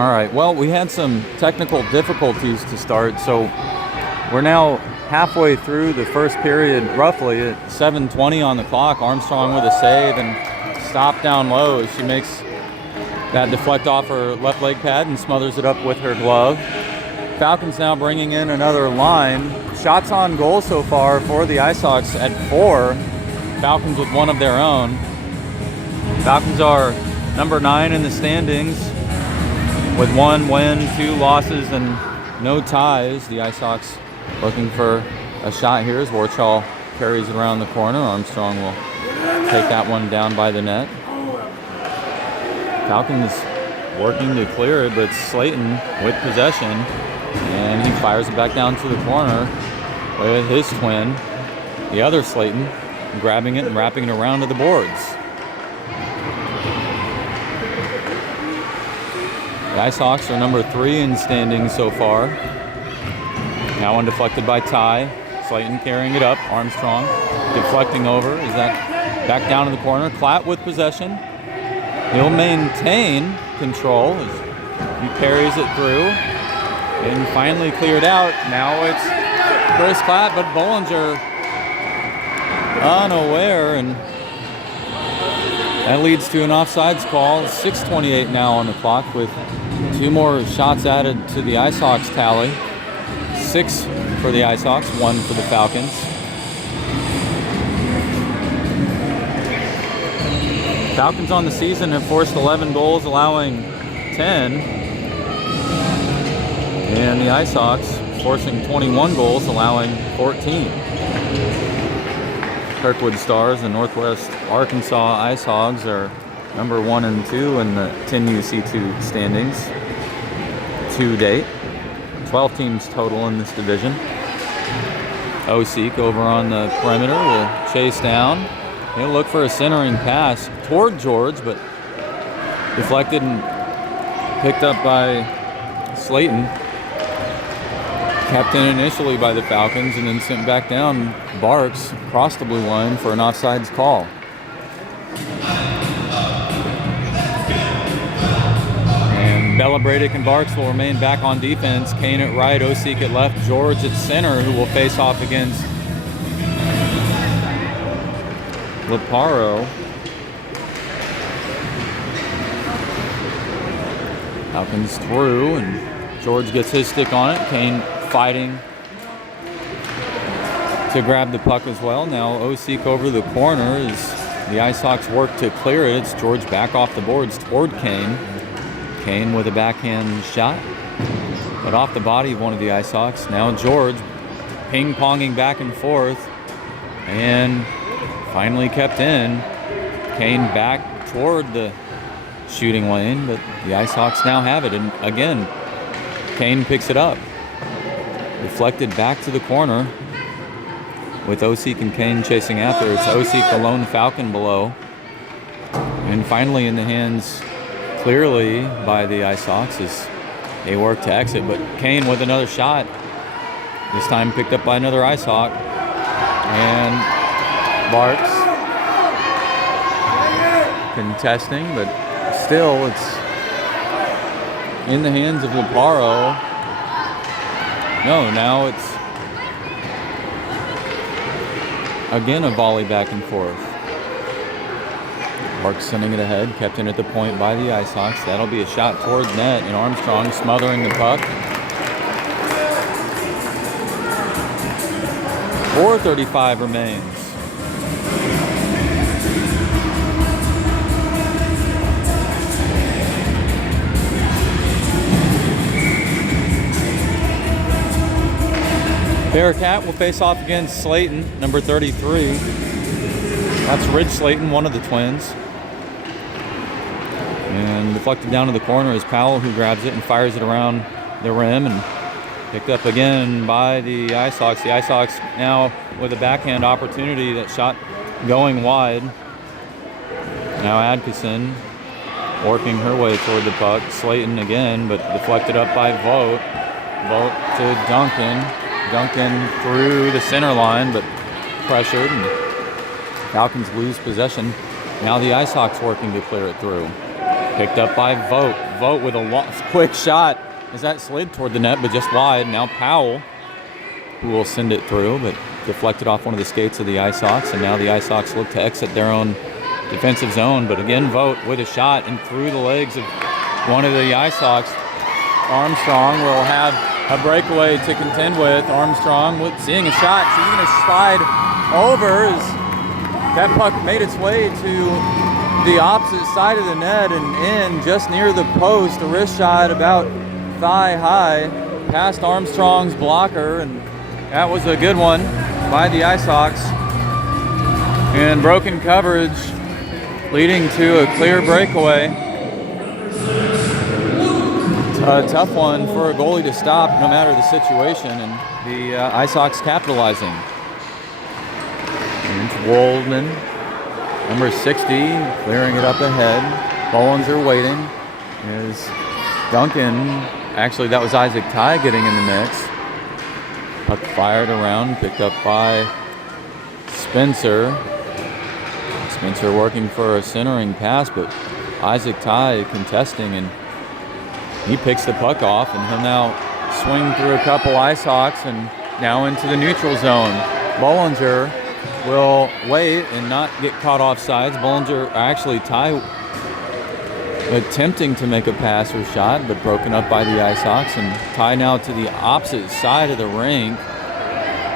All right, well, we had some technical difficulties to start, so we're now halfway through the first period, roughly at 7:20 on the clock. Armstrong with a save and stop down low as she makes that deflect off her left leg pad and smothers it up with her glove. Falcons now bringing in another line. Shots on goal so far for the Icehawks at 4. Falcons with one of their own. Falcons are number 9 in the standings with 1 win, 2 losses, and no ties. The Icehawks looking for a shot here as Warchall carries it around the corner. Armstrong will take that one down by the net. Falcons working to clear it, but Slayton with possession, and he fires it back down to the corner with his twin, the other Slayton, grabbing it and wrapping it around to the boards. The Icehawks are number 3 in standings so far. Now one deflected by Ty. Slayton carrying it up. Armstrong deflecting over. Is that back down to the corner? Klatt with possession. He'll maintain control as he carries it through and finally cleared out. Now it's Chris Klatt, but Bollinger unaware, and that leads to an offsides call. 6:28 now on the clock with 2 more shots added to the Icehawks tally. 6 for the Icehawks, 1 for the Falcons. Falcons on the season have forced 11 goals, allowing 10. And the Icehawks forcing 21 goals, allowing 14. Kirkwood Stars and Northwest Arkansas Icehogs are number 1 and 2 in the 10U-C2 standings to date. 12 teams total in this division. Osik over on the perimeter will chase down. He'll look for a centering pass toward George, but deflected and picked up by Slayton. Kept in initially by the Falcons and then sent back down. Barks across the blue line for an offsides call. And Bella Bradick and Barks will remain back on defense. Kane at right, Osik at left, George at center, who will face off against Leparo. Falcons through, and George gets his stick on it. Kane fighting to grab the puck as well. Now Osik over the corner as the Icehawks work to clear it. It's George back off the boards toward Kane. Kane with a backhand shot, but off the body of one of the Icehawks. Now George ping-ponging back and forth, and finally kept in. Kane back toward the shooting lane, but the Icehawks now have it. And again, Kane picks it up. Deflected back to the corner with Osik and Kane chasing after. It's Osik, the lone Falcon, below. And finally in the hands clearly by the Icehawks as they work to exit. But Kane with another shot. This time picked up by another Icehawk. And Barks contesting, but still it's in the hands of Leparo. No, now it's again a volley back and forth. Barks sending it ahead, kept in at the point by the Icehawks. That'll be a shot toward net, and Armstrong smothering the puck. 4:35 remains. Bearcat will face off against Slayton, number 33. That's Ridge Slayton, one of the twins. And deflected down to the corner is Powell, who grabs it and fires it around the rim, and picked up again by the Icehawks. The Icehawks now with a backhand opportunity. That shot going wide. Now Adkisson working her way toward the puck. Slayton again, but deflected up by Vogt. Vogt to Duncan. Duncan through the center line, but pressured, and Falcons lose possession. Now the Icehawks working to clear it through. Picked up by Vogt. Vogt with a quick shot as that slid toward the net, but just wide. Now Powell, who will send it through, but deflected off one of the skates of the Icehawks, and now the Icehawks look to exit their own defensive zone. But again, Vogt with a shot and through the legs of one of the Icehawks. Armstrong will have a breakaway to contend with. Armstrong seeing a shot. She's going to slide over as that puck made its way to the opposite side of the net and in just near the post. A wrist shot about thigh high past Armstrong's blocker, and that was a good one by the Icehawks. And broken coverage leading to a clear breakaway. A tough one for a goalie to stop no matter the situation, and the Icehawks capitalizing. And it's Waldman, number 60, clearing it up ahead. Bollinger waiting. Is Duncan, actually that was Isaac Ty getting in the mix. Puck fired around, picked up by Spencer. Spencer working for a centering pass, but Isaac Ty contesting, and he picks the puck off, and he'll now swing through a couple Icehawks and now into the neutral zone. Bollinger will wait and not get caught off sides. Bollinger, actually Ty, attempting to make a pass or shot, but broken up by the Icehawks, and Ty now to the opposite side of the rink.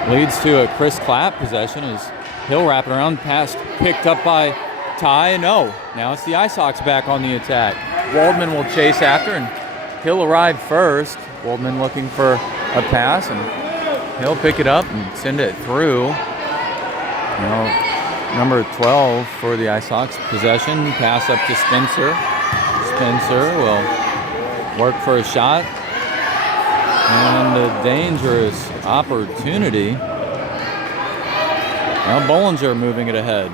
Leads to a Chris Clapp possession as he'll wrap it around, pass picked up by Ty. No, now it's the Icehawks back on the attack. Waldman will chase after, and he'll arrive first. Waldman looking for a pass, and he'll pick it up and send it through. Number 12 for the Icehawks possession. Pass up to Spencer. Spencer will work for a shot. And a dangerous opportunity. Now Bollinger moving it ahead.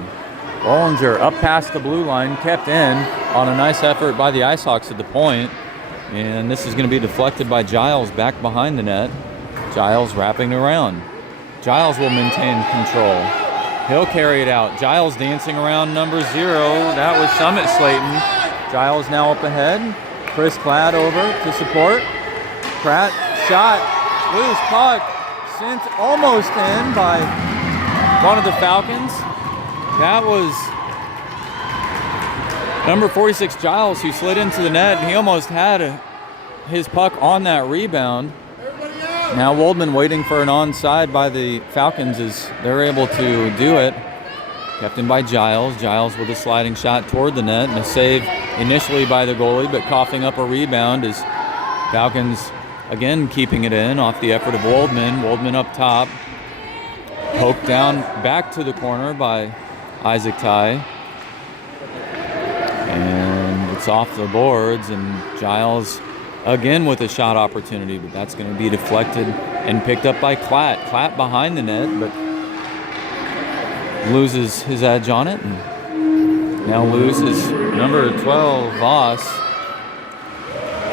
Bollinger up past the blue line, kept in on a nice effort by the Icehawks at the point. And this is going to be deflected by Giles back behind the net. Giles wrapping around. Giles will maintain control. He'll carry it out. Giles dancing around number 0. That was Summit Slayton. Giles now up ahead. Chris Cladd over to support. Pratt shot. Loose puck. Sent almost in by one of the Falcons. That was number 46, Giles, who slid into the net. He almost had his puck on that rebound. Now Waldman waiting for an onside by the Falcons as they're able to do it. Kept in by Giles. Giles with a sliding shot toward the net and a save initially by the goalie, but coughing up a rebound as Falcons again keeping it in off the effort of Waldman. Waldman up top. Poked down back to the corner by Isaac Ty. And it's off the boards, and Giles again with a shot opportunity, but that's going to be deflected and picked up by Klatt. Klatt behind the net, but loses his edge on it, and now loses number 12, Voss.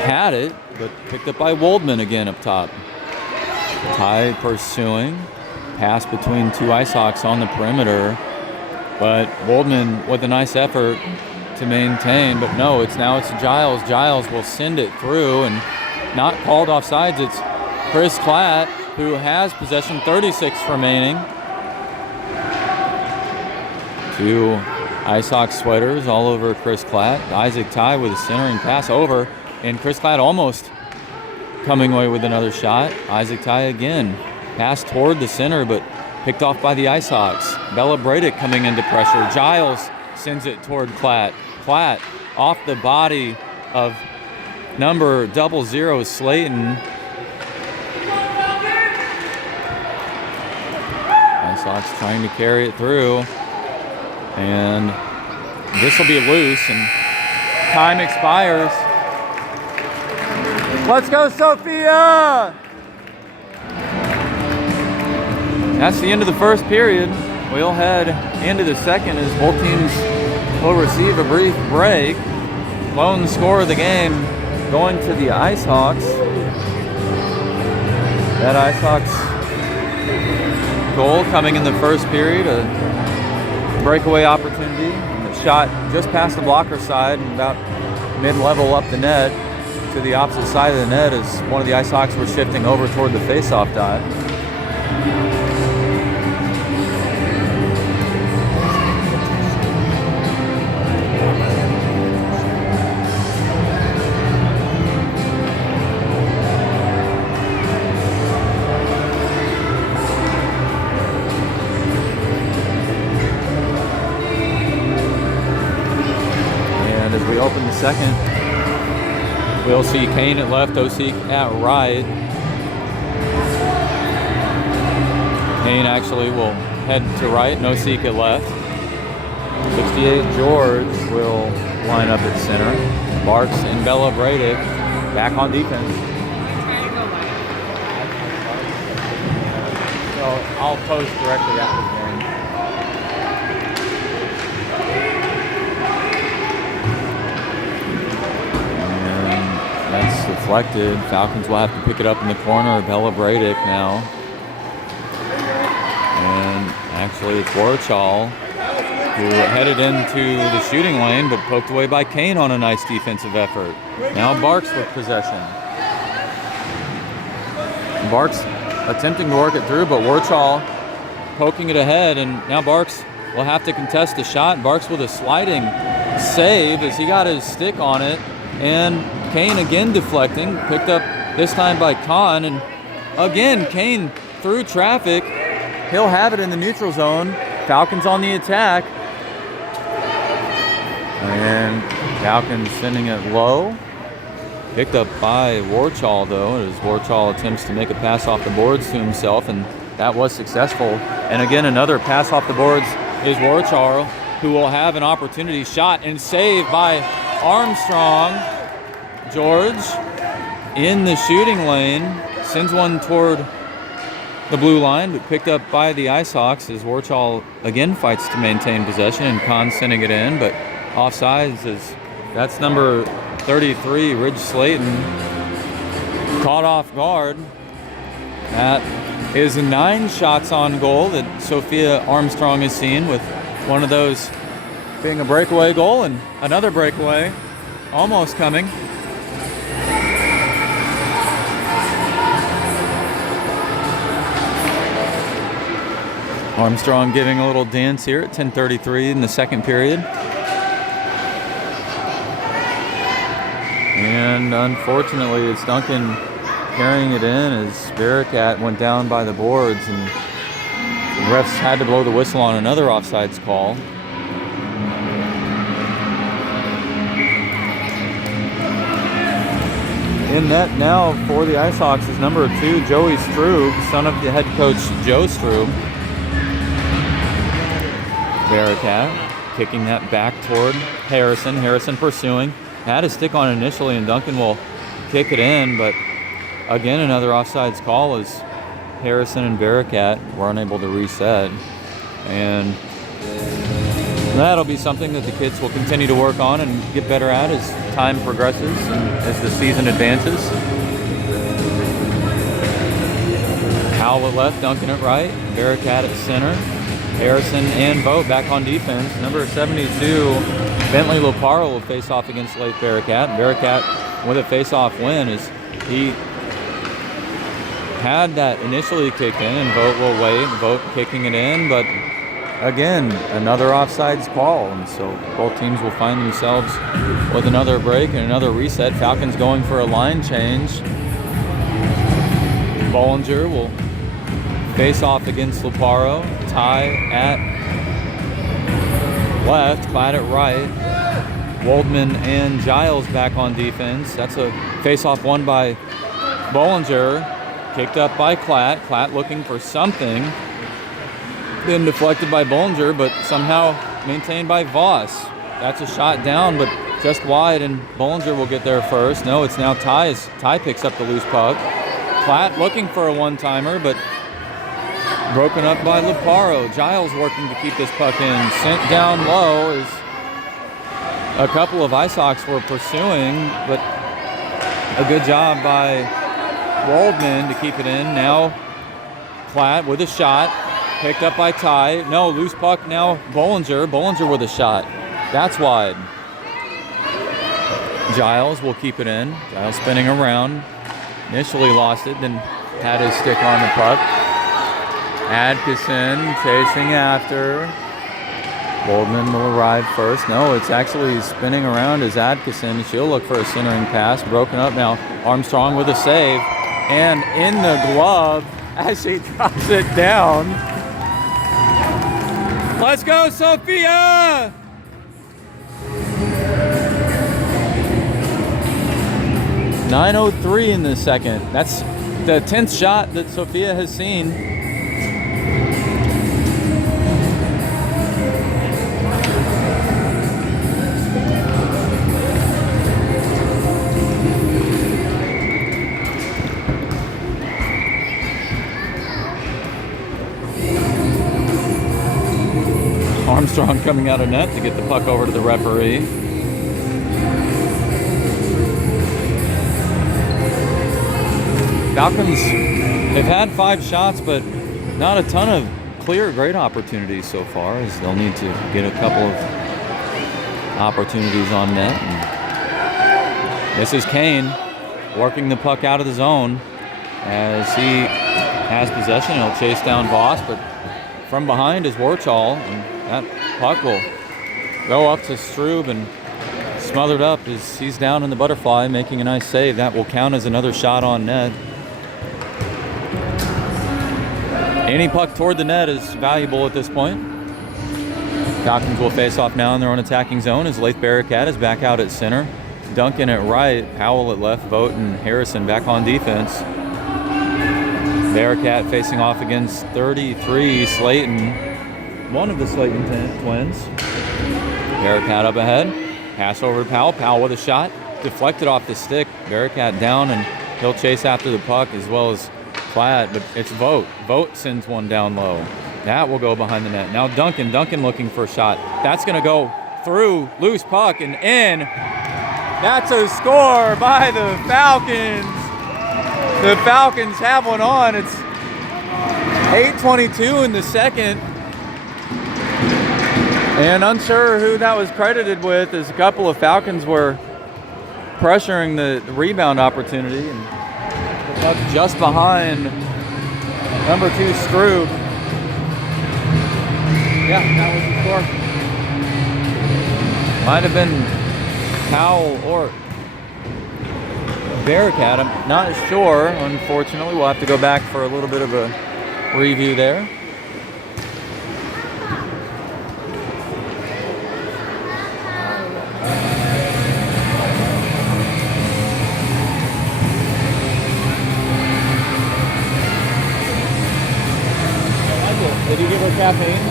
Had it, but picked up by Waldman again up top. Ty pursuing. Pass between two Icehawks on the perimeter, but Waldman with a nice effort to maintain, but no, it's Giles. Giles will send it through and not called offsides. It's Chris Klatt who has possession, 36 remaining. Two Icehawks sweaters all over Chris Klatt. Isaac Ty with a centering pass over, and Chris Klatt almost coming away with another shot. Isaac Ty again. Pass toward the center, but picked off by the Icehawks. Bella Bradick coming into pressure. Giles sends it toward Klatt. Klatt off the body of number 00, Slayton. Icehawks trying to carry it through. And this will be loose, and time expires. Let's go, Sophia! That's the end of the first period. We'll head into the second as both teams will receive a brief break. Lone score of the game going to the Icehawks. That Icehawks goal coming in the first period, a breakaway opportunity, a shot just past the blocker side and about mid-level up the net. to the opposite side of the net as one of the Icehawks were shifting over toward the face-off dot. And as we open the second, we'll see Kane at left, O-C at right. Kane actually will head to right, and O-C at left. 68 George will line up at center. Barks and Bella Bradick back on defense. So I'll post directly after the game. That's deflected. Falcons will have to pick it up in the corner. Bella Bradick now. And actually it's Warchal who headed into the shooting lane but poked away by Kane on a nice defensive effort. Now Barks with possession. Barks attempting to work it through, but Warchal poking it ahead, and now Barks will have to contest the shot. Barks with a sliding save as he got his stick on it, and Kane again deflecting, picked up this time by Kahn, and again Kane through traffic. He'll have it in the neutral zone. Falcons on the attack. And Falcons sending it low. Picked up by Warchal though, as Warchal attempts to make a pass off the boards to himself, and that was successful. And again, another pass off the boards is Warchal, who will have an opportunity shot and saved by Armstrong. George in the shooting lane, sends one toward the blue line, but picked up by the Icehawks as Warchal again fights to maintain possession, and Kahn sending it in, but offsides as that's number 33, Ridge Slayton, caught off guard. That is 9 shots on goal that Sophia Armstrong has seen, with one of those being a breakaway goal and another breakaway almost coming. Armstrong giving a little dance here at 10:33 in the second period. And unfortunately, it's Duncan carrying it in as Bearcat went down by the boards, and the refs had to blow the whistle on another offsides call. In net now for the Icehawks is number 2, Joey Strube, son of the head coach Joe Strube. Bearcat kicking that back toward Harrison. Harrison pursuing. Had a stick on initially, and Duncan will kick it in, but again another offsides call as Harrison and Bearcat were unable to reset. And that'll be something that the kids will continue to work on and get better at as time progresses and as the season advances. Howell at left, Duncan at right, Bearcat at center. Harrison and Vogt back on defense. Number 72, Bentley Loparo will face off against Lake Bearcat. Bearcat with a face-off win as he had that initially kicked in, and Vogt will wait. Vogt kicking it in, but again, another offsides call, and so both teams will find themselves with another break and another reset. Falcons going for a line change. Bollinger will face off against Loparo. Ty at left, Klatt at right. Waldman and Giles back on defense. That's a face-off won by Bollinger. Kicked up by Klatt. Klatt looking for something. Then deflected by Bollinger, but somehow maintained by Voss. That's a shot down, but just wide, and Bollinger will get there first. No, it's now Ty as Ty picks up the loose puck. Klatt looking for a one-timer, but broken up by Loparo. Giles working to keep this puck in. Sent down low as a couple of Icehawks were pursuing, but a good job by Waldman to keep it in. Now Klatt with a shot. Picked up by Ty. No, loose puck now Bollinger. Bollinger with a shot. That's wide. Giles will keep it in. Giles spinning around. Initially lost it, then had his stick on the puck. Adkison chasing after. Boldman will arrive first. No, it's actually spinning around as Adkison. She'll look for a centering pass. Broken up now. Armstrong with a save. And in the glove as she drops it down. Let's go, Sophia! .903 in the second. That's the 10th shot that Sophia has seen. Armstrong coming out of net to get the puck over to the referee. Falcons have had 5 shots, but not a ton of clear great opportunities so far, as they'll need to get a couple of opportunities on net. And this is Kane working the puck out of the zone as he has possession. He'll chase down Voss, but from behind is Warchal, and that puck will go up to Strube and smothered up as he's down in the butterfly, making a nice save. That will count as another shot on net. Any puck toward the net is valuable at this point. Falcons will face off now in their own attacking zone as Leith Barricat is back out at center. Duncan at right, Powell at left, Vogt and Harrison back on defense. Barricat facing off against 33, Slayton, one of the Slayton twins. Barricat up ahead, pass over to Powell. Powell with a shot, deflected off the stick. Barricat down, and he'll chase after the puck as well as Platt, but it's Vogt. Vogt sends one down low. That will go behind the net. Now Duncan looking for a shot. That's going to go through, loose puck, and in. That's a score by the Falcons. The Falcons have one on. It's 8:22 in the second. And unsure who that was credited with, as a couple of Falcons were pressuring the rebound opportunity. And the puck just behind number 2, Strube. Yeah, that was the score. Might have been Powell or Barricat. I'm not sure, unfortunately. We'll have to go back for a little bit of a review there. Did you give her caffeine?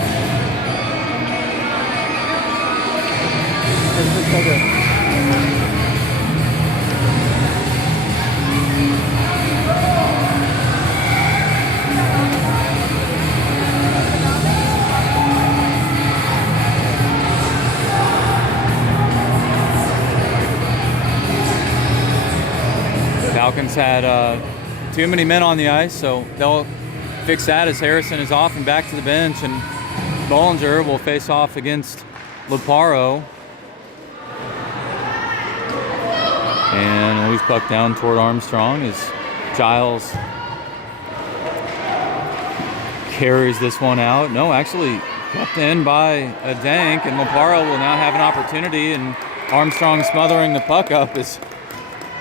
Falcons had too many men on the ice, so they'll fix that as Harrison is off and back to the bench, and Bollinger will face off against Luparo. And loose puck down toward Armstrong as Giles carries this one out. No, actually kept in by a Dank, and Luparo will now have an opportunity, and Armstrong smothering the puck up as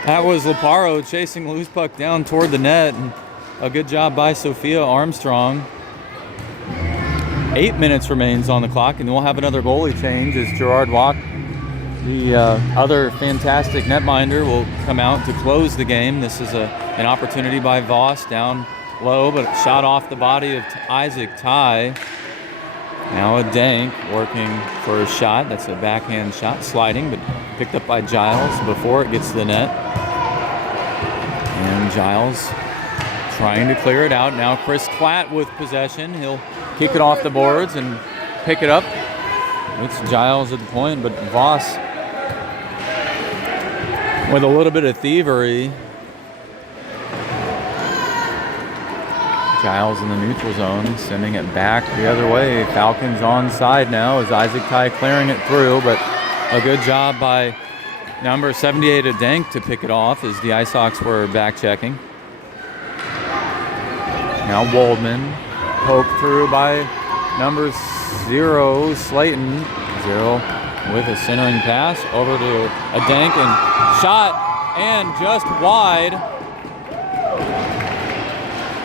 that was Luparo chasing the loose puck down toward the net. And a good job by Sophia Armstrong. 8 minutes remains on the clock, and we'll have another goalie change as Gerard Walk, the other fantastic netminder, will come out to close the game. This is an opportunity by Voss down low, but shot off the body of Isaac Ty. Now a Dank working for a shot. That's a backhand shot, sliding, but picked up by Giles before it gets to the net. And Giles trying to clear it out. Now Chris Klatt with possession. He'll kick it off the boards and pick it up. It's Giles at the point, but Voss with a little bit of thievery. Giles in the neutral zone, sending it back the other way. Falcons onside now as Isaac Ty clearing it through, but a good job by number 78 Adenk to pick it off as the Icehawks were back checking. Now Waldman, poked through by number 0, Slayton. 0 with a centering pass over to Adenk and shot and just wide.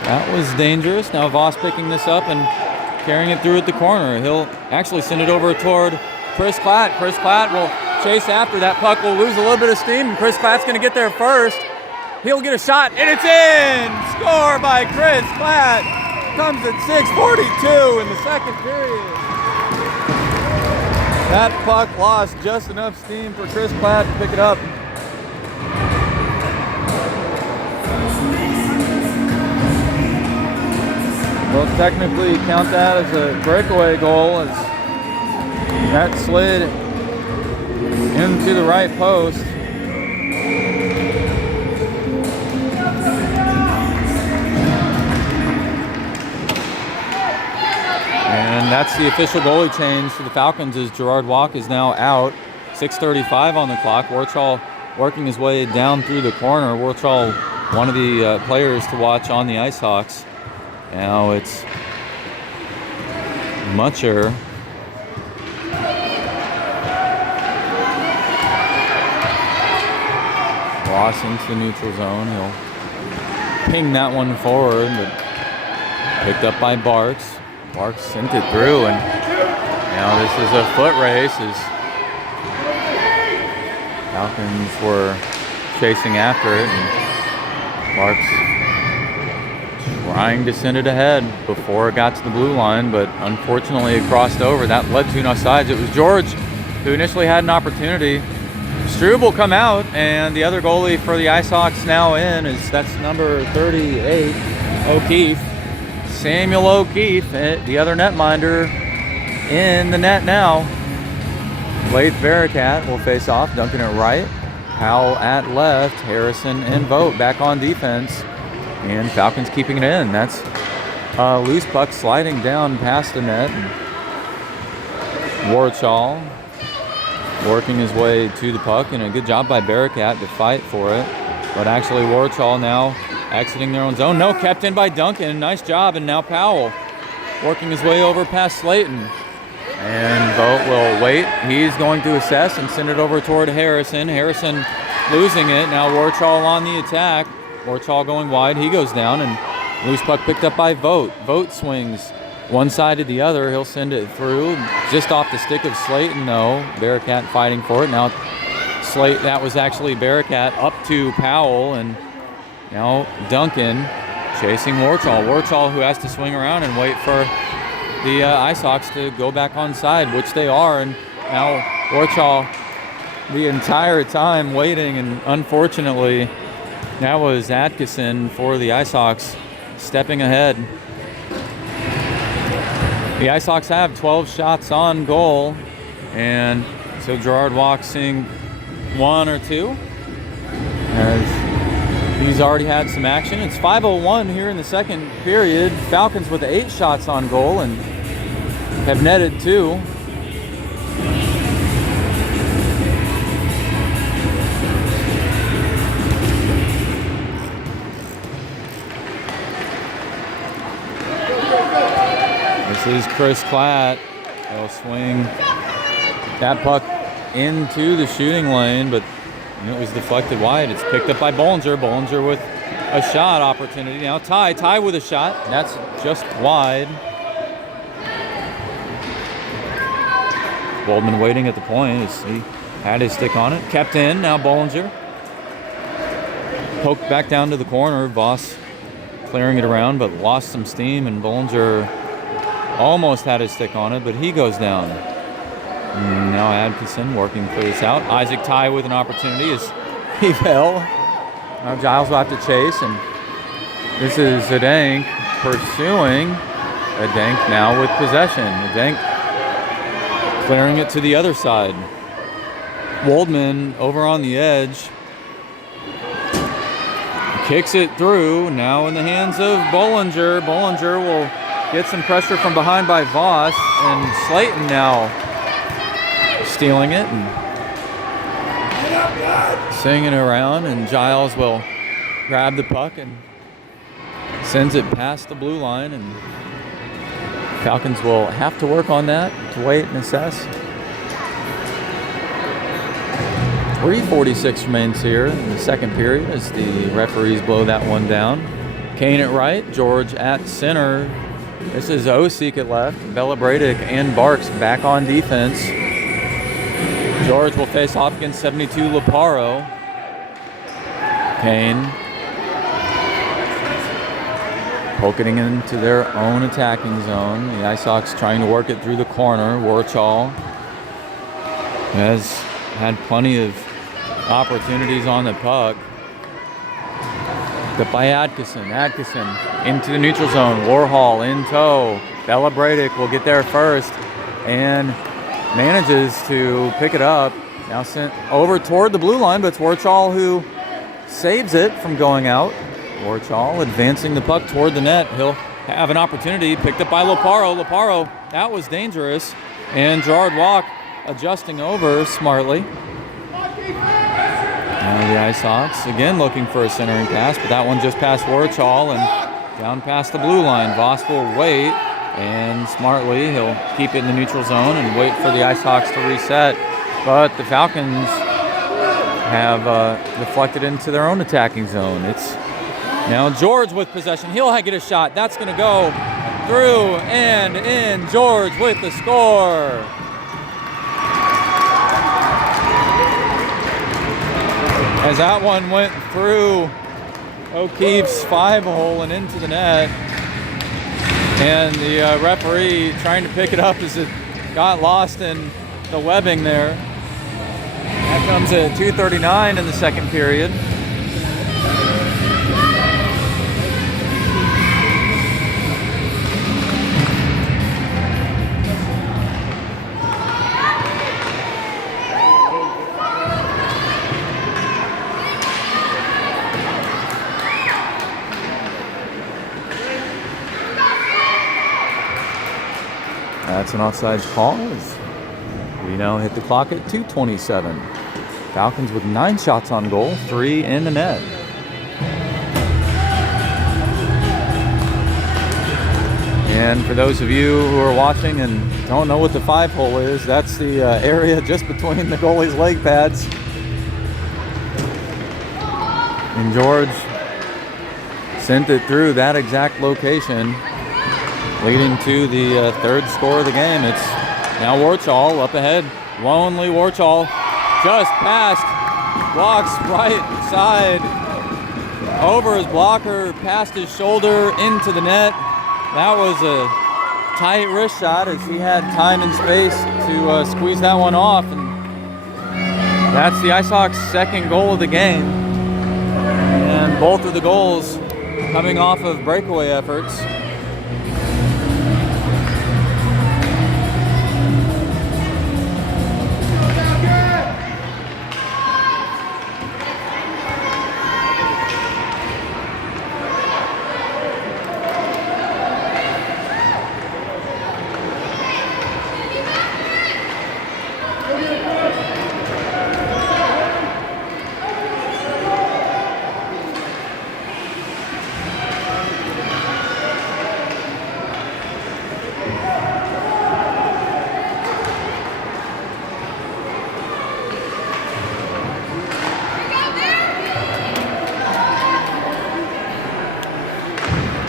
That was dangerous. Now Voss picking this up and carrying it through at the corner. He'll actually send it over toward Chris Klatt. Chris Klatt will chase after. That puck will lose a little bit of steam, and Chris Klatt's going to get there first. He'll get a shot, and it's in! Score by Chris Klatt. Comes at 6:42 in the second period. That puck lost just enough steam for Chris Klatt to pick it up. We'll technically count that as a breakaway goal as that slid into the right post. And that's the official goalie change for the Falcons as Gerard Walk is now out. 6:35 on the clock. Warchal working his way down through the corner. Warchal, one of the players to watch on the Icehawks. Now it's Mutcher. Cross into the neutral zone. He'll ping that one forward, but picked up by Barks. Barks sent it through, and now this is a foot race as Falcons were chasing after it, and Barks trying to send it ahead before it got to the blue line, but unfortunately it crossed over. That led to an offsides. It was George who initially had an opportunity. Strube come out, and the other goalie for the Icehawks now in that's number 38, O'Keefe. Samuel O'Keefe, the other netminder, in the net now. Laith Barakat will face off. Duncan at right, Powell at left, Harrison and Vogt back on defense. And Falcons keeping it in. That's a loose puck sliding down past the net. Warchal working his way to the puck, and a good job by Barakat to fight for it. But actually Warchal now exiting their own zone. No, kept in by Duncan. Nice job. And now Powell working his way over past Slayton. And Vogt will wait. He's going to assess and send it over toward Harrison. Harrison losing it. Now Warchal on the attack. Warchal going wide, he goes down, and loose puck picked up by Vogt. Vogt swings one side to the other. He'll send it through, just off the stick of Slayton. No, Barakat fighting for it. Now that was actually Barakat up to Powell, and now Duncan chasing Warchal. Warchal who has to swing around and wait for the Icehawks to go back on side, which they are, and now Warchal the entire time waiting, and unfortunately that was Atkinson for the Icehawks stepping ahead. The Icehawks have 12 shots on goal, and so Gerard Walk seeing 1 or 2 as he's already had some action. It's 5:01 here in the second period. Falcons with 8 shots on goal and have netted 2. This is Chris Klatt. He'll swing that puck into the shooting lane, but it was deflected wide. It's picked up by Bollinger. Bollinger with a shot opportunity. Now Ty with a shot. That's just wide. Waldman waiting at the point as he had his stick on it. Kept in. Now Bollinger. Poked back down to the corner. Voss clearing it around, but lost some steam, and Bollinger almost had his stick on it, but he goes down. And now Atkinson working for this out. Isaac Ty with an opportunity as he fell. Now Giles will have to chase, and this is Adenk pursuing. Adenk now with possession. Adenk clearing it to the other side. Waldman over on the edge. Kicks it through, now in the hands of Bollinger. Bollinger will get some pressure from behind by Voss, and Slayton now stealing it. And singing around, and Giles will grab the puck and sends it past the blue line, and Falcons will have to work on that to wait and assess. 3:46 remains here in the second period as the referees blow that one down. Kane at right, George at center. This is Osik at left, Bella Bradick and Barks back on defense. George will face off against 72 Laparo. Kane poking into their own attacking zone. The Icehawks trying to work it through the corner. Warchal has had plenty of opportunities on the puck. Up by Atkinson. Atkinson into the neutral zone. Warhol in tow. Bella Bradick will get there first and manages to pick it up. Now sent over toward the blue line, but it's Warchal who saves it from going out. Warchal advancing the puck toward the net. He'll have an opportunity. Picked up by Laparo. Laparo, that was dangerous. And Gerard Walk adjusting over smartly. Now the Icehawks again looking for a centering pass, but that one just past Warchal and down past the blue line. Voss will wait, and smartly he'll keep it in the neutral zone and wait for the Icehawks to reset. But the Falcons have deflected into their own attacking zone. It's now George with possession. He'll get a shot. That's going to go through and in. George with the score. As that one went through O'Keefe's 5-hole and into the net. And the referee trying to pick it up as it got lost in the webbing there. That comes at 2:39 in the second period. That's an offsides call. We now hit the clock at 2:27. Falcons with 9 shots on goal, 3 in the net. And for those of you who are watching and don't know what the 5-hole is, that's the area just between the goalie's leg pads. And George sent it through that exact location, leading to the third score of the game. It's now Warchal up ahead. Lonely Warchal just passed. Walks right side over his blocker, past his shoulder into the net. That was a tight wrist shot as he had time and space to squeeze that one off. And that's the Icehawks' second goal of the game. And both of the goals coming off of breakaway efforts.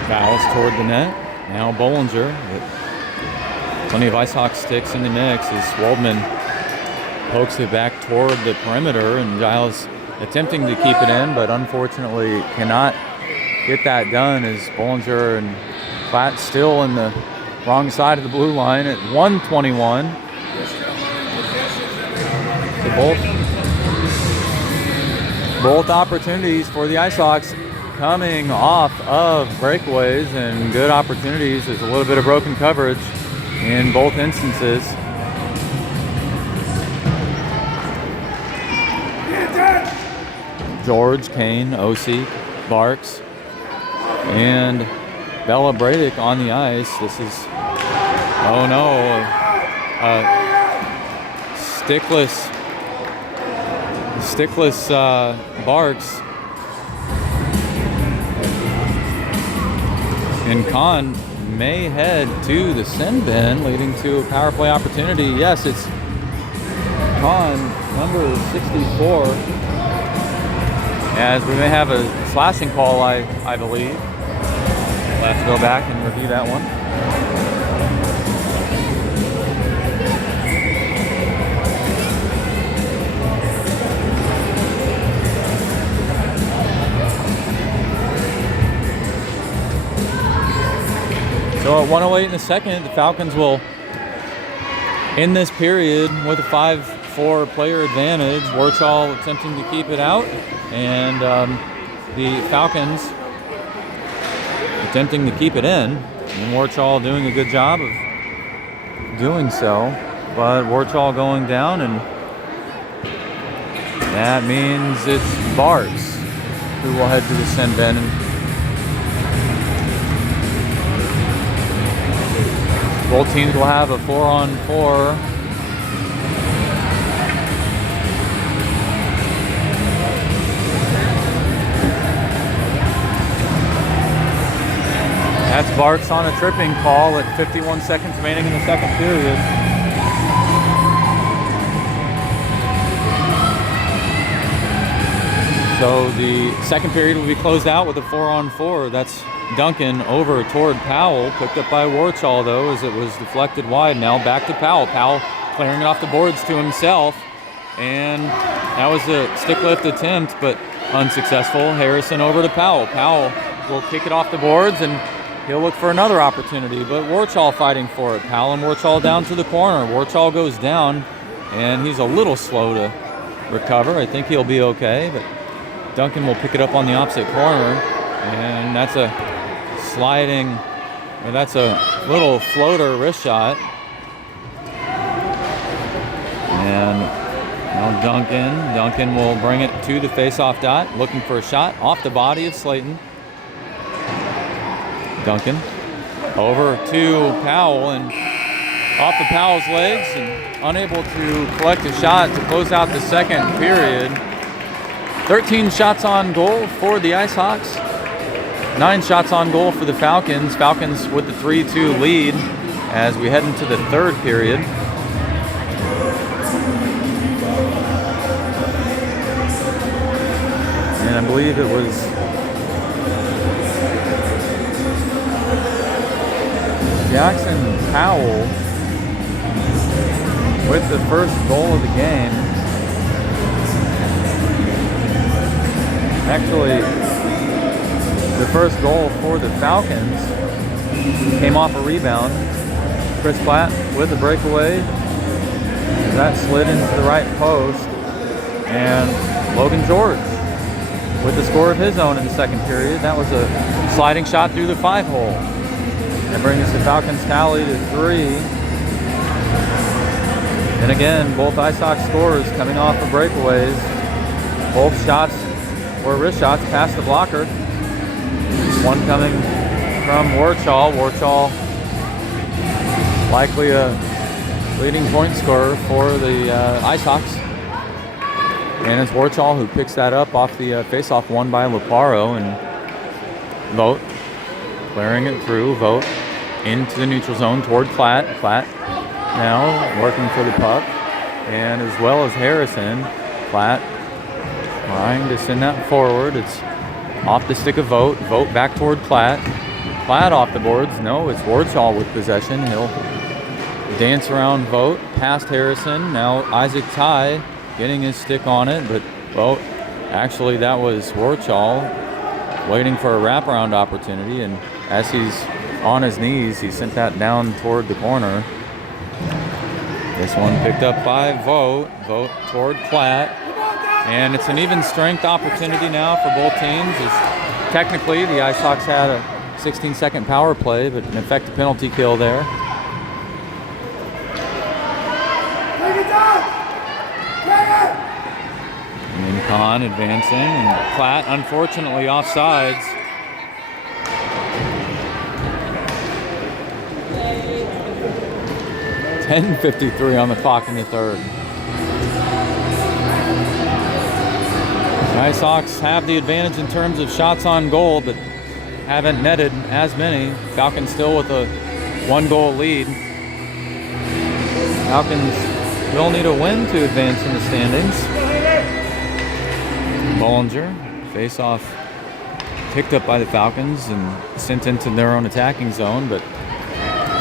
Fouls toward the net. Now Bollinger with plenty of Icehawks sticks in the mix as Waldman pokes it back toward the perimeter, and Giles attempting to keep it in, but unfortunately cannot get that done as Bollinger and Platt still in the wrong side of the blue line at 1:21. Both opportunities for the Icehawks coming off of breakaways, and good opportunities. There's a little bit of broken coverage in both instances. George, Kane, Osik, Barks, and Bella Bradick on the ice. This is, oh no, stickless stickless Barks. And Kahn may head to the send bin, leading to a power play opportunity. Yes, it's Kahn, number 64. As we may have a slashing call, I believe. We'll have to go back and review that one. So at 1:08 in the second, the Falcons will end this period with a 5-4 player advantage. Warchal attempting to keep it out, and the Falcons attempting to keep it in. And Warchal doing a good job of doing so, but Warchal going down, and that means it's Barks who will head to the send bin. Both teams will have a 4-on-4. That's Barks on a tripping call at 51 seconds remaining in the second period. So the second period will be closed out with a 4-on-4. That's Duncan over toward Powell, picked up by Warchal though as it was deflected wide. Now back to Powell. Powell clearing it off the boards to himself, and that was a stick lift attempt but unsuccessful. Harrison over to Powell. Powell will kick it off the boards and he'll look for another opportunity, but Warchal fighting for it. Powell and Warchal down to the corner. Warchal goes down and he's a little slow to recover. I think he'll be okay, but Duncan will pick it up on the opposite corner, and that's a sliding, or that's a little floater wrist shot. And now Duncan will bring it to the face-off dot, looking for a shot off the body of Slayton. Duncan over to Powell, and off of Powell's legs, and unable to collect a shot to close out the second period. 13 shots on goal for the Icehawks. 9 shots on goal for the Falcons. Falcons with the 3-2 lead as we head into the third period. And I believe it was Jackson Powell with the first goal of the game. Actually, the first goal for the Falcons came off a rebound. Chris Platt with the breakaway. That slid into the right post. And Logan George with the score of his own in the second period. That was a sliding shot through the 5-hole. That brings the Falcons tally to 3. And again, both Icehawks scorers coming off of breakaways. Both shots were wrist shots past the blocker. One coming from Warchal. Warchal likely a leading point scorer for the Icehawks. And it's Warchal who picks that up off the face-off won by Laparo, and Vogt clearing it through. Vogt into the neutral zone toward Platt. Platt now working for the puck, and as well as Harrison. Platt trying to send that forward. It's off the stick of Vogt. Vogt back toward Platt. Platt off the boards. No, it's Warchal with possession. He'll dance around Vogt, past Harrison. Now Isaac Ty getting his stick on it, but well, actually that was Warchal waiting for a wraparound opportunity, and as he's on his knees, he sent that down toward the corner. This one picked up by Vogt. Vogt toward Platt. And it's an even strength opportunity now for both teams, as technically the Icehawks had a 16-second power play, but an effective penalty kill there. And then Kahn advancing, and Platt unfortunately offsides. .10:53 on the clock in the third. The Icehawks have the advantage in terms of shots on goal, but haven't netted as many. Falcons still with a 1-goal lead. Falcons will need a win to advance in the standings. Bollinger, face-off picked up by the Falcons and sent into their own attacking zone, but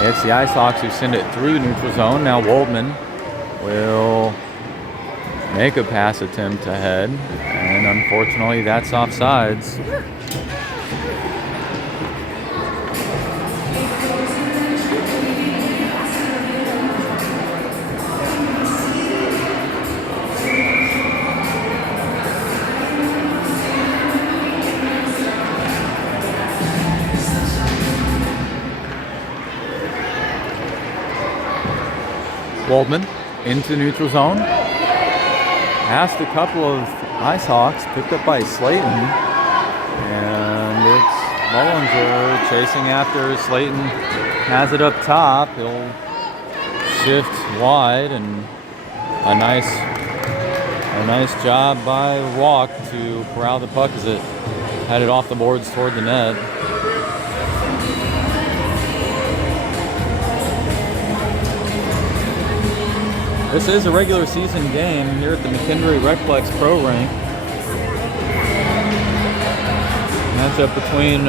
it's the Icehawks who send it through the neutral zone. Now Waldman will make a pass attempt ahead, and unfortunately that's offsides. Waldman into neutral zone. Passed a couple of Icehawks, picked up by Slayton. And it's Bollinger chasing after Slayton. Has it up top. He'll shift wide, and a nice job by Walk to corral the puck as it headed off the boards toward the net. This is a regular season game here at the McKendree Recplex Pro Rank. Matchup between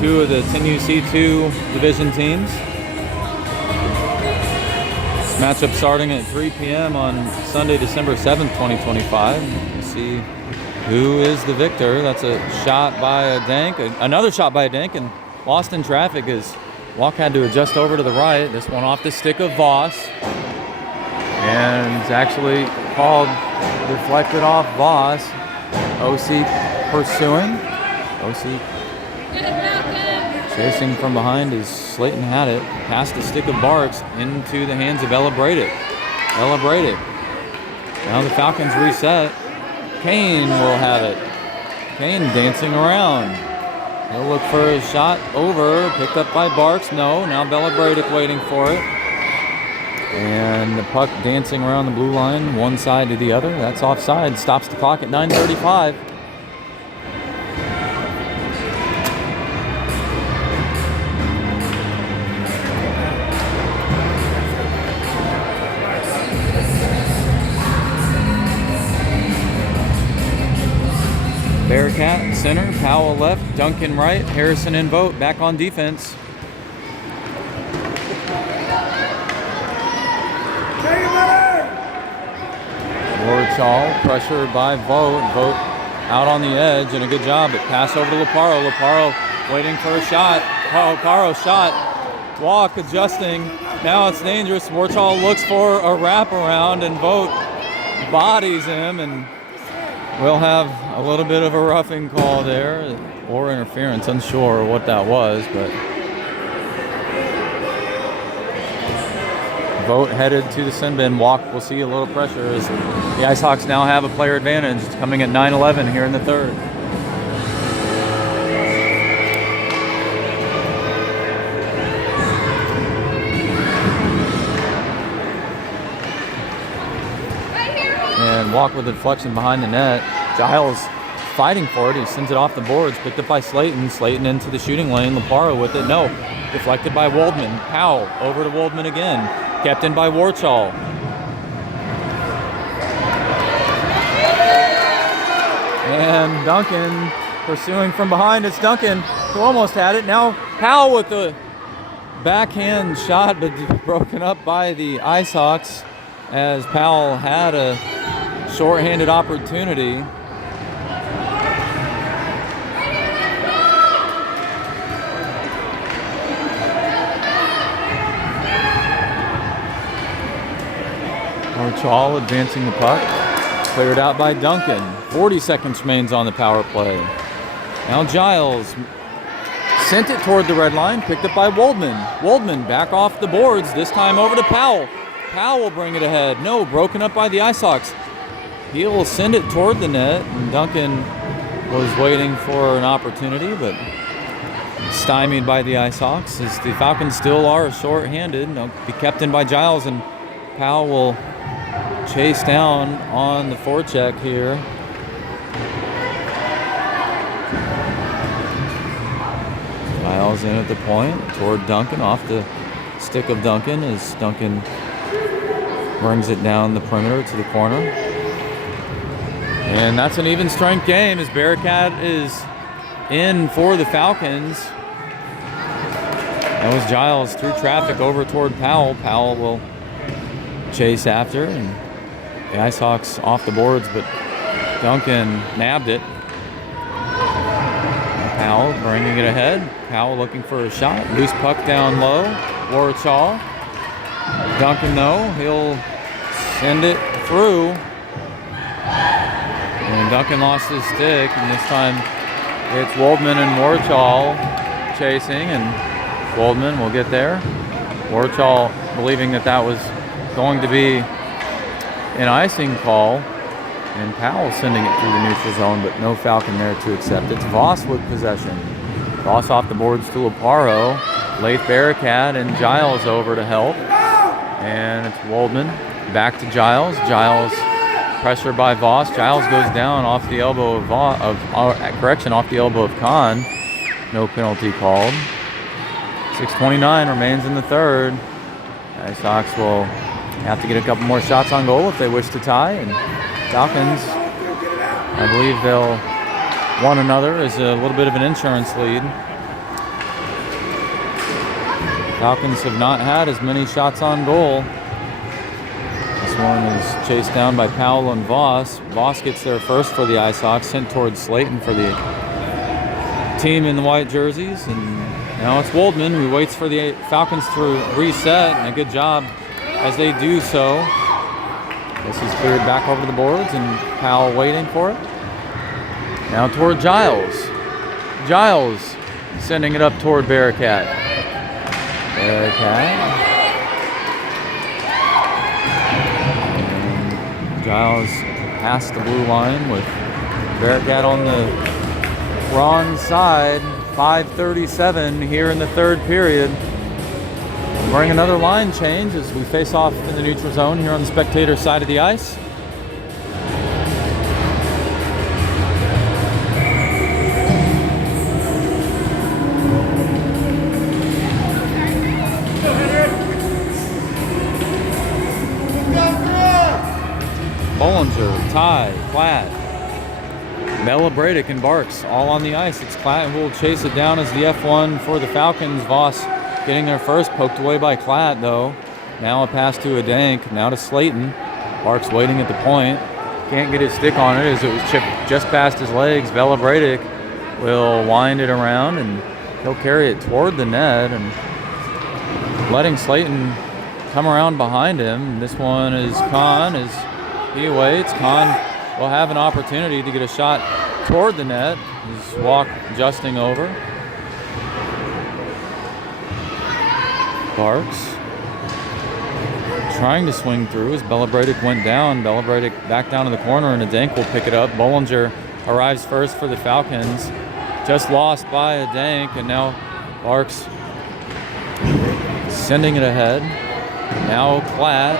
two of the 10U-C2 division teams. This matchup starting at 3 p.m. on Sunday, December 7th, 2025. We'll see who is the victor. That's a shot by a Dank, another shot by a Dank, and lost in traffic as Walk had to adjust over to the right. This one off the stick of Voss. And it's actually called deflected off Voss. OC pursuing. OC chasing from behind as Slayton had it. Past the stick of Barks into the hands of Ella Bradick. Ella Bradick. Now the Falcons reset. Kane will have it. Kane dancing around. He'll look for a shot over. Picked up by Barks. No. Now Bella Bradick waiting for it. And the puck dancing around the blue line, one side to the other. That's offside. Stops the clock at 9:35. Bearcat center, Powell left, Duncan right, Harrison and Vogt back on defense. Warchal pressured by Vogt. Vogt out on the edge, and a good job. But pass over to Laparo. Laparo waiting for a shot. Laparo shot. Walk adjusting. Now it's dangerous. Warchal looks for a wraparound, and Vogt bodies him, and we'll have a little bit of a roughing call there, or interference. Unsure what that was, but Vogt headed to the sin bin. Walk will see a little pressure as the Icehawks now have a player advantage. It's coming at 9:11 here in the third. And Walk with a deflection behind the net. Giles fighting for it. He sends it off the boards. Picked up by Slayton. Slayton into the shooting lane. Laparo with it. No. Deflected by Waldman. Powell over to Waldman again. Kept in by Warchal. And Duncan pursuing from behind. It's Duncan who almost had it. Now Powell with the backhand shot, but broken up by the Icehawks as Powell had a shorthanded opportunity. Warchal advancing the puck. Cleared out by Duncan. 40 seconds remains on the power play. Now Giles sent it toward the red line. Picked up by Waldman. Waldman back off the boards. This time over to Powell. Powell will bring it ahead. No, broken up by the Icehawks. He'll send it toward the net. And Duncan was waiting for an opportunity, but stymied by the Icehawks as the Falcons still are short-handed. They'll be kept in by Giles, and Powell will chase down on the forecheck here. Giles in at the point toward Duncan, off the stick of Duncan as Duncan brings it down the perimeter to the corner. And that's an even strength game as Bearcat is in for the Falcons. That was Giles through traffic over toward Powell. Powell will chase after, and the Icehawks off the boards, but Duncan nabbed it. Powell bringing it ahead. Powell looking for a shot. Loose puck down low. Warchal. Duncan, though, he'll send it through. And Duncan lost his stick, and this time it's Waldman and Warchal chasing, and Waldman will get there. Warchal believing that that was going to be an icing call, and Powell sending it through the neutral zone, but no Falcon there to accept. It's Voss with possession. Voss off the boards to Laparo. Late Bearcat and Giles over to help. And it's Waldman back to Giles. Giles pressure by Voss. Giles goes down off the elbow of off the elbow of Kahn. No penalty called. 6:29 remains in the third. Icehawks will have to get a couple more shots on goal if they wish to tie. And Falcons, I believe they'll one another is a little bit of an insurance lead. Falcons have not had as many shots on goal. This one is chased down by Powell and Voss. Voss gets there first for the Icehawks, sent towards Slayton for the team in the white jerseys. And now it's Waldman who waits for the Falcons to reset, and a good job as they do so. This is cleared back over the boards, and Powell waiting for it. Now toward Giles. Giles sending it up toward Bearcat. Bearcat. And Giles past the blue line with Bearcat on the wrong side. 5:37 here in the third period. We'll bring another line change as we face off in the neutral zone here on the spectator side of the ice. Bollinger, Ty, Platt, Bella Bradick and Barks all on the ice. It's Klatt who will chase it down as the F1 for the Falcons. Voss getting there first, poked away by Klatt though. Now a pass to Adank, now to Slayton. Barks waiting at the point. Can't get his stick on it as it was chipped just past his legs. Bella Bradick will wind it around and he'll carry it toward the net and letting Slayton come around behind him. This one is Kahn as he waits. Kahn will have an opportunity to get a shot toward the net. His walk adjusting over. Barks trying to swing through as Bella Bradick went down. Bella Bradick back down to the corner, and Adank will pick it up. Bollinger arrives first for the Falcons. Just lost by Adank, and now Barks sending it ahead. Now Klatt,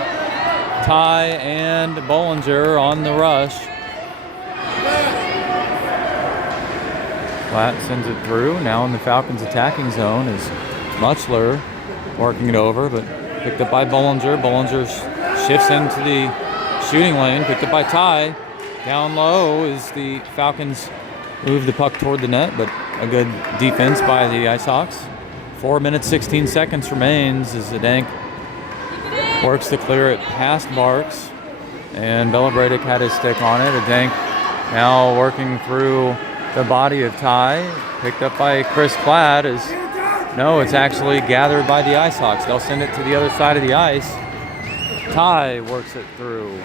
Ty, and Bollinger on the rush. Klatt sends it through. Now in the Falcons' attacking zone is Mutchler working it over, but picked up by Bollinger. Bollinger shifts into the shooting lane, picked up by Ty. Down low as the Falcons move the puck toward the net, but a good defense by the Icehawks. 4 minutes, 16 seconds remains as Adank works to clear it past Barks, and Bella Bradick had his stick on it. Adank now working through the body of Ty, picked up by Chris Klatt. No, it's actually gathered by the Icehawks. They'll send it to the other side of the ice. Ty works it through.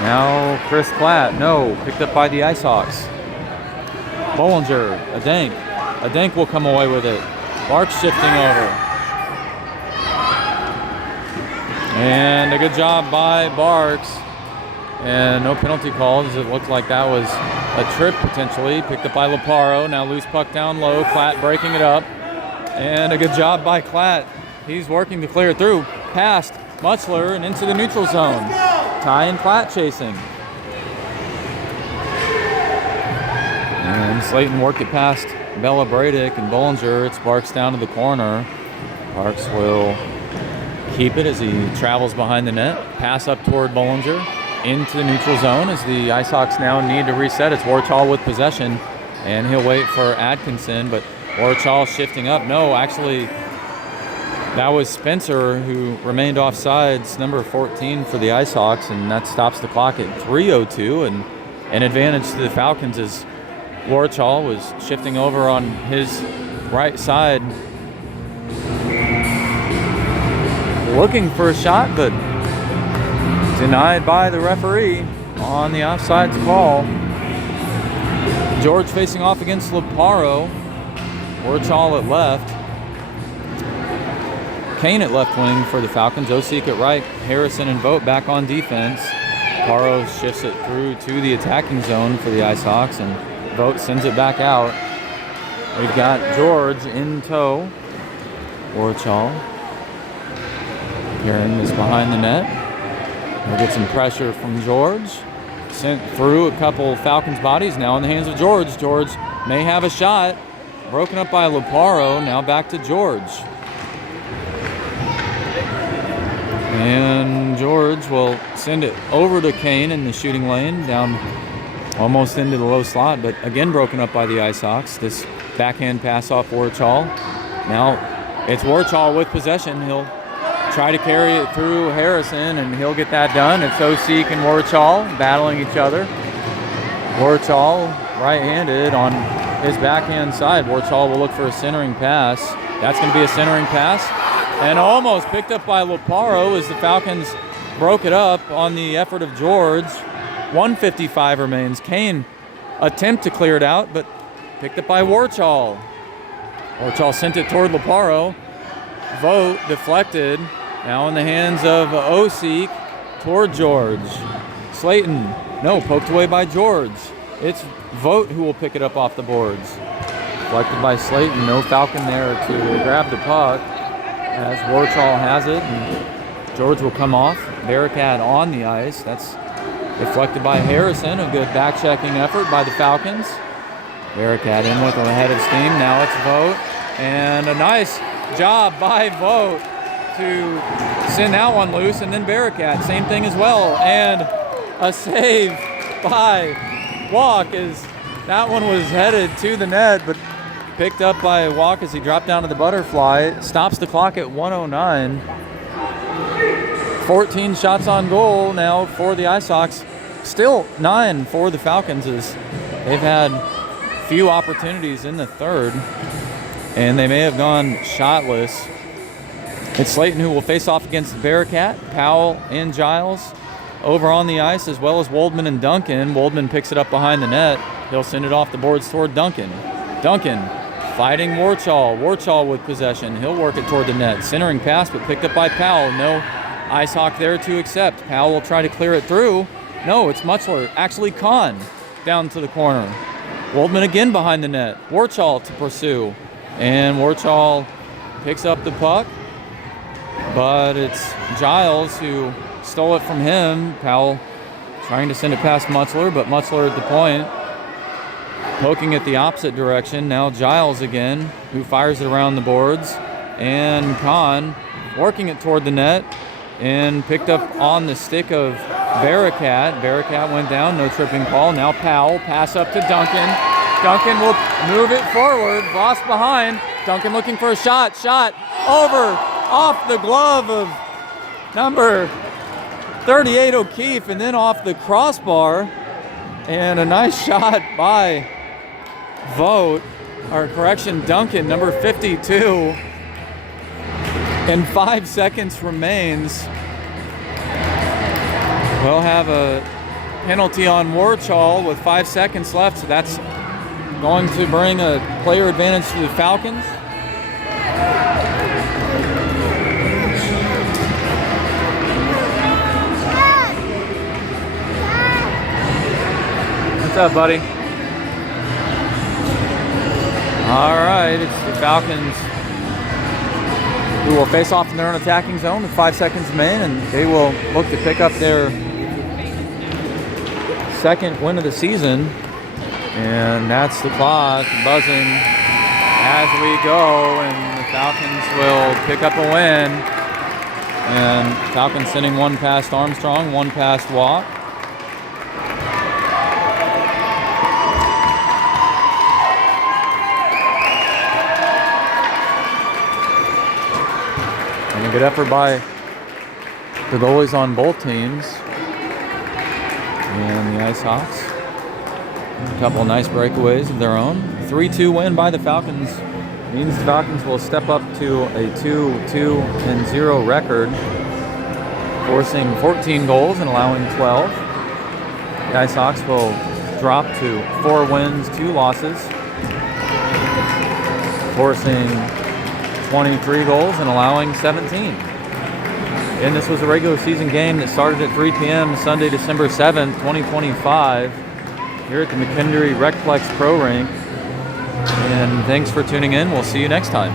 Now Chris Klatt, no, picked up by the Icehawks. Bollinger, Adank. Adank will come away with it. Barks shifting over. And a good job by Barks. And no penalty called as it looked like that was a trip potentially. Picked up by Laparo. Now loose puck down low. Klatt breaking it up. And a good job by Klatt. He's working to clear it through. Past Mutchler and into the neutral zone. Ty and Klatt chasing. And Slayton worked it past Bella Bradick and Bollinger. It's Sparks down to the corner. Sparks will keep it as he travels behind the net. Pass up toward Bollinger into the neutral zone as the Icehawks now need to reset. It's Warchal with possession, and he'll wait for Atkinson, but Warchal shifting up. No, actually, that was Spencer who remained offsides, number 14 for the Icehawks, and that stops the clock at 3:02, and an advantage to the Falcons as Warchal was shifting over on his right side, looking for a shot, but denied by the referee on the offsides call. George facing off against Laparo. Warchal at left. Kane at left wing for the Falcons. Osik at right. Harrison and Vogt back on defense. Laparo shifts it through to the attacking zone for the Icehawks, and Vogt sends it back out. We've got George in tow. Warchal carrying this behind the net. We'll get some pressure from George. Sent through a couple Falcons bodies, now in the hands of George. George may have a shot. Broken up by Laparo, now back to George. And George will send it over to Kane in the shooting lane, down almost into the low slot, but again broken up by the Icehawks. This backhand pass off Warchal. Now it's Warchal with possession. He'll try to carry it through Harrison, and he'll get that done. It's Osik and Warchal battling each other. Warchal right-handed on his backhand side. Warchal will look for a centering pass. That's going to be a centering pass. And almost picked up by Laparo as the Falcons broke it up on the effort of George. 1:55 remains. Kane attempt to clear it out, but picked up by Warchal. Warchal sent it toward Laparo. Vogt deflected. Now in the hands of Osik toward George. Slayton, no, poked away by George. It's Vogt who will pick it up off the boards. Deflected by Slayton. No Falcon there to grab the puck as Warchal has it. And George will come off. Barricade on the ice. That's deflected by Harrison. A good back-checking effort by the Falcons. Barricade in with a head of steam. Now it's Vogt. And a nice job by Vogt to send that one loose. And then Barricade, same thing as well. And a save by Walk as that one was headed to the net, but picked up by Walk as he dropped down to the butterfly. Stops the clock at 1:09. 14 shots on goal now for the Icehawks. Still 9 for the Falcons as they've had few opportunities in the third, and they may have gone shotless. It's Slayton who will face off against Bearcat. Powell and Giles over on the ice, as well as Woldman and Duncan. Woldman picks it up behind the net. He'll send it off the boards toward Duncan. Duncan fighting Warchal. Warchal with possession. He'll work it toward the net. Centering pass, but picked up by Powell. No Icehawk there to accept. Powell will try to clear it through. No, it's Mutzler. Actually, Kahn down to the corner. Woldman again behind the net. Warchal to pursue. And Warchal picks up the puck, but it's Giles who stole it from him. Powell trying to send it past Mutzler, but Mutzler at the point, poking it the opposite direction. Now Giles again, who fires it around the boards. And Kahn working it toward the net and picked up on the stick of Barricade. Barricade went down, no tripping call. Now Powell, pass up to Duncan. Duncan will move it forward. Voss behind. Duncan looking for a shot. Shot over, off the glove of number 38 O'Keefe, and then off the crossbar. And a nice shot by Vogt, or correction, Duncan, number 52. And 5 seconds remains. We'll have a penalty on Warchal with 5 seconds left, so that's going to bring a player advantage to the Falcons. What's up, buddy? All right, it's the Falcons who will face off in their own attacking zone with 5 seconds remain, and they will look to pick up their second win of the season. And that's the clock buzzing as we go, and the Falcons will pick up a win. And Falcons sending one past Armstrong, one past Watt. And a good effort by the goalies on both teams. And the Icehawks, a couple of nice breakaways of their own. 3-2 win by the Falcons means the Falcons will step up to a 2-2-0 record, forcing 14 goals and allowing 12. The Icehawks will drop to 4 wins, 2 losses, forcing 23 goals and allowing 17. And this was a regular season game that started at 3 p.m. Sunday, December 7th, 2025, here at the McKendree Recplex Pro Rink. And thanks for tuning in. We'll see you next time.